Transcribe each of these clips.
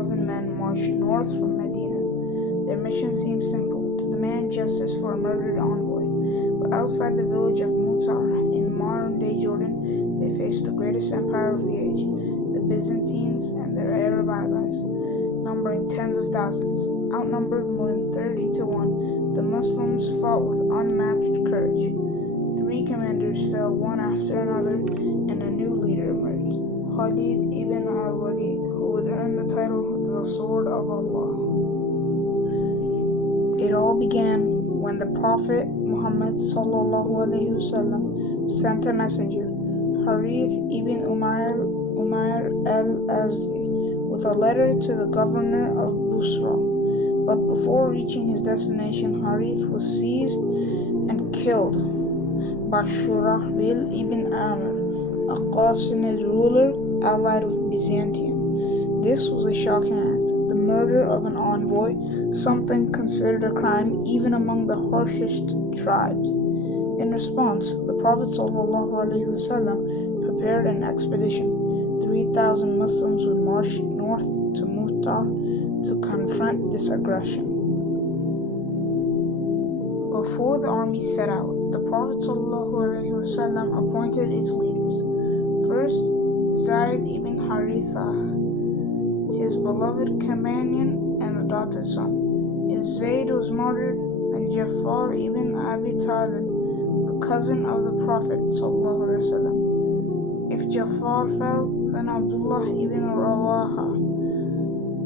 3,000 men marched north from Medina. Their mission seemed simple: to demand justice for a murdered envoy. But outside the village of Mutar, in modern-day Jordan, they faced the greatest empire of the age, the Byzantines and their Arab allies, numbering tens of thousands. Outnumbered more than 30 to 1, the Muslims fought with unmatched courage. 3 commanders fell one after another, and a new leader emerged, Khalid ibn al-Walid, who would earn the title the Sword of Allah. It all began when the Prophet Muhammad ﷺ sent a messenger, Harith ibn Umayr al-Azdi, with a letter to the governor of Busra. But before reaching his destination, Harith was seized and killed by Shurahbil ibn Amr, a Ghassanid ruler allied with Byzantium. This was a shocking act, the murder of an envoy, something considered a crime even among the harshest tribes. In response, the Prophet ﷺ prepared an expedition. 3,000 Muslims would march north to Mutar to confront this aggression. Before the army set out, the Prophet ﷺ appointed its leaders. First, Zayd ibn Haritha, his beloved companion and adopted son. If Zayd was martyred, then Jafar ibn Abi Talib, the cousin of the Prophet ﷺ. If Jafar fell, then Abdullah ibn Rawaha.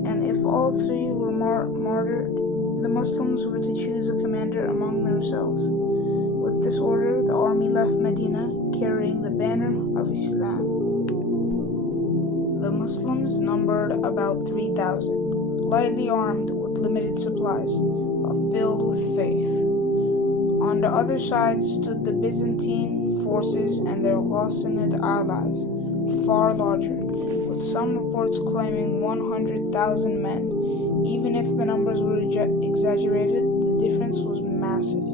And if all 3 were martyred, the Muslims were to choose a commander among themselves. With this order, the army left Medina carrying the banner of Islam. The Muslims numbered about 3,000, lightly armed with limited supplies, but filled with faith. On the other side stood the Byzantine forces and their Ghassanid allies, far larger, with some reports claiming 100,000 men. Even if the numbers were exaggerated, the difference was massive.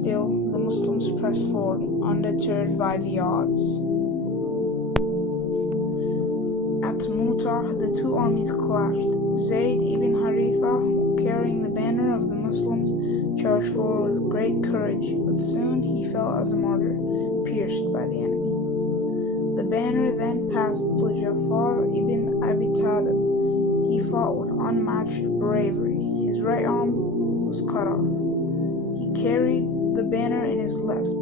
Still, the Muslims pressed forward, undeterred by the odds. At Mutar, the 2 armies clashed. Zayd ibn Haritha, carrying the banner of the Muslims, charged forward with great courage, but soon he fell as a martyr, pierced by the enemy. The banner then passed to Jafar ibn Abi Talib. He fought with unmatched bravery. His right arm was cut off. He carried the banner in his left.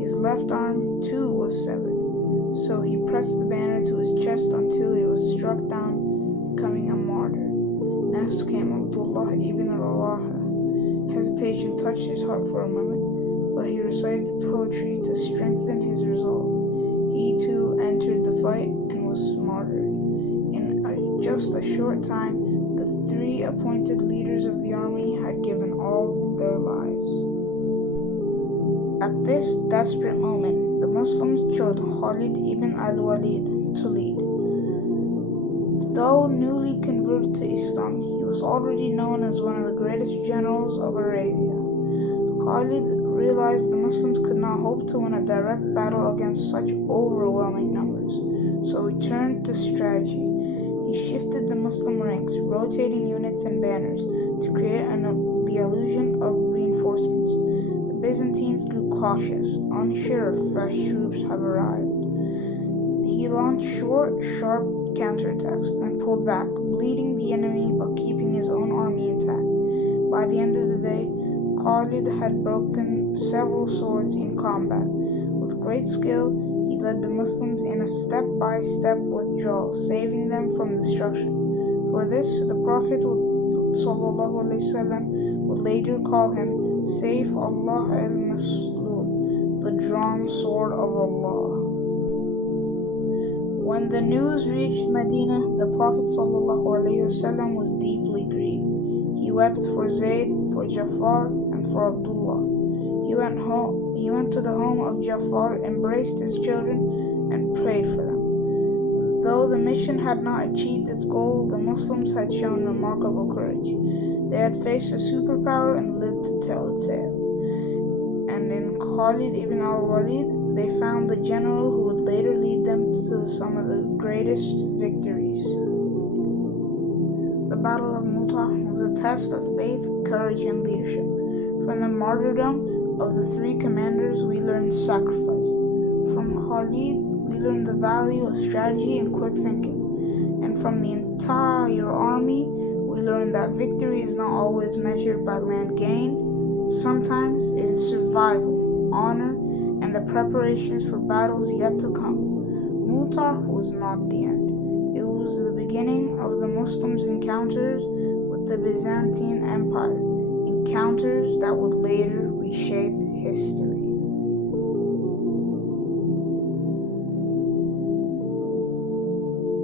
His left arm, too, was severed. So he pressed the banner to his chest until it was struck down, becoming a martyr. Next came Abdullah ibn Rawaha. Hesitation touched his heart for a moment, but he recited poetry to strengthen his resolve. He too entered the fight and was martyred. In just a short time, the 3 appointed leaders of the army had given all their lives. At this desperate moment, the Muslims chose Khalid ibn al-Walid to lead. Though newly converted to Islam, he was already known as one of the greatest generals of Arabia. Khalid realized the Muslims could not hope to win a direct battle against such overwhelming numbers, so he turned to strategy. He shifted the Muslim ranks, rotating units and banners to create the illusion of reinforcements. The Byzantines grew cautious, unsure if fresh troops have arrived. He launched short, sharp counterattacks, then pulled back, bleeding the enemy but keeping his own army intact. By the end of the day, Khalid had broken several swords in combat. With great skill, he led the Muslims in a step-by-step withdrawal, saving them from destruction. For this, the Prophet ﷺ would later call him Sayf Allah al-Maslul, the drawn sword of Allah. When the news reached Medina, the Prophet ﷺ was deeply grieved. He wept for Zayd, for Jafar, and for Abdullah. He went to the home of Jafar, embraced his children, and prayed for them. Though the mission had not achieved its goal, the Muslims had shown remarkable courage. They had faced a superpower and lived to tell the tale. And in Khalid ibn al-Walid, they found the general who would later lead them to some of the greatest victories. Battle of Mu'tah was a test of faith, courage, and leadership. From the martyrdom of the three commanders, we learn sacrifice. From Khalid, we learn the value of strategy and quick thinking. And from the entire army, we learn that victory is not always measured by land gain. Sometimes it is survival, honor, and the preparations for battles yet to come. Mu'tah was not the end. It was the beginning of the Muslims' encounters with the Byzantine Empire, encounters that would later reshape history.